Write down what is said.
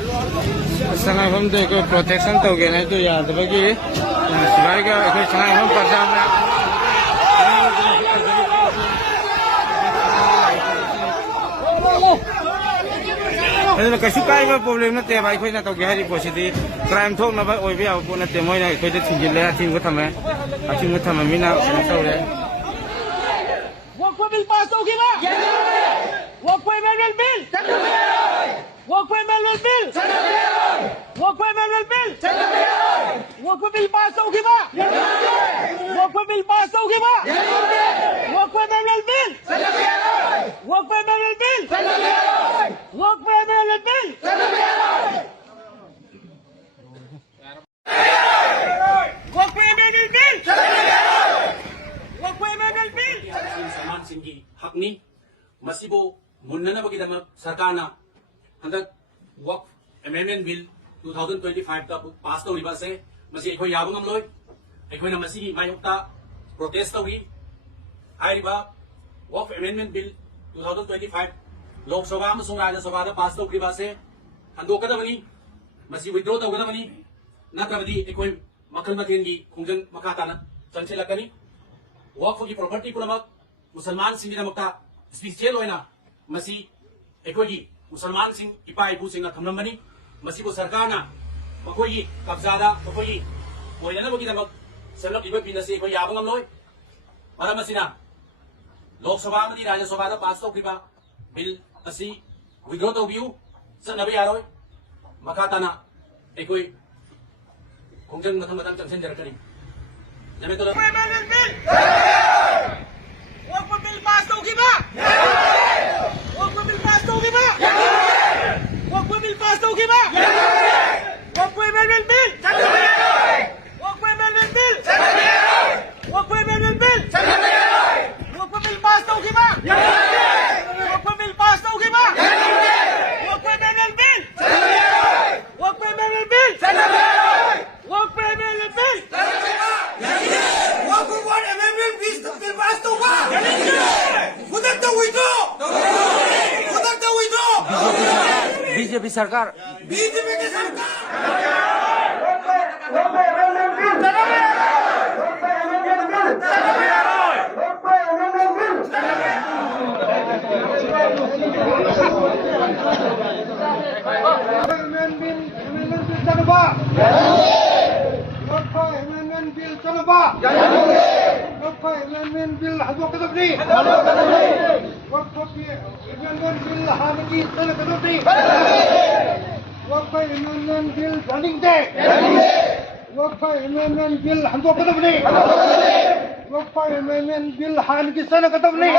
संगाइफम तो प्रोटेक्शन तौगे तो यादबगी सिवाइगा संगाइफम पजाम कैसे कायब प्रॉब्लम नते भाई तौगे पोसी क्राइम थोनब पोते मोना थिंजिले अथिंग थमे अथिंग थमीना तौरे bill pass Walkway manual bill. Walkway manual bill. Walkway manual bill. Walkway bill pass होगी बा. Walkway bill pass होगी बा. Walkway manual bill. Walkway manual bill. Walkway manual bill. Walkway manual bill. Walkway manual bill. Salman Singh की हकनी मसीबो मुन्ननबगिदमक सरकारना हंदक वक्फ amendment bill 2025 का पास तौरिबा से मसी अखोय याब ngamloi अखोयना मसीगी मायोक्ता protest तौरी हाइरिबा वक्फ amendment bill 2025 लोक सभा अमसुंग राज्य सभा दा पास तौरिबा से हंदोकदबनी मसी विड्रॉ तौगदबनी नत्रबदी अखोय मखल मथेनगी खुंजंग मखाताना चंचलकनी वक्फ की प्रॉपर्टी पुनमक मुसलमान सिंगिदमक्ता स्पेशल होना मसी एकोगी मुसलमान सिंह इपा इपू सिंह थमलंबनी मसीबो सरकारना मखोगी कब्जादा मखोगी ओइननबगिदमक सेमलकिबा बिनसे एकोय याब ngamloi मरमसिना लोकसभा अमदी राज्यसभा पास तौखिबा बिल असी विड्रॉ तौबियु चनबा यारोय मखाताना एकोय खुंजंग मथम मथम चंसेंजरकनी जमेतोला Walkway bill pass होगी बा. Walkway bill pass होगी बा. Walkway bill pass होगी बा. Walkway manual bill. Walkway manual bill. Walkway manual bill. Walkway bill pass होगी बा. Walkway bill pass होगी बा. Walkway manual bill. Walkway manual bill. Walkway manual bill. Walkway what amendment bill pass होगा. BJP सरकार BJP की सरकार Walkway amendment bill running day. Walkway amendment bill hanzo kadabni. Walkway amendment bill han ki sana kadabni.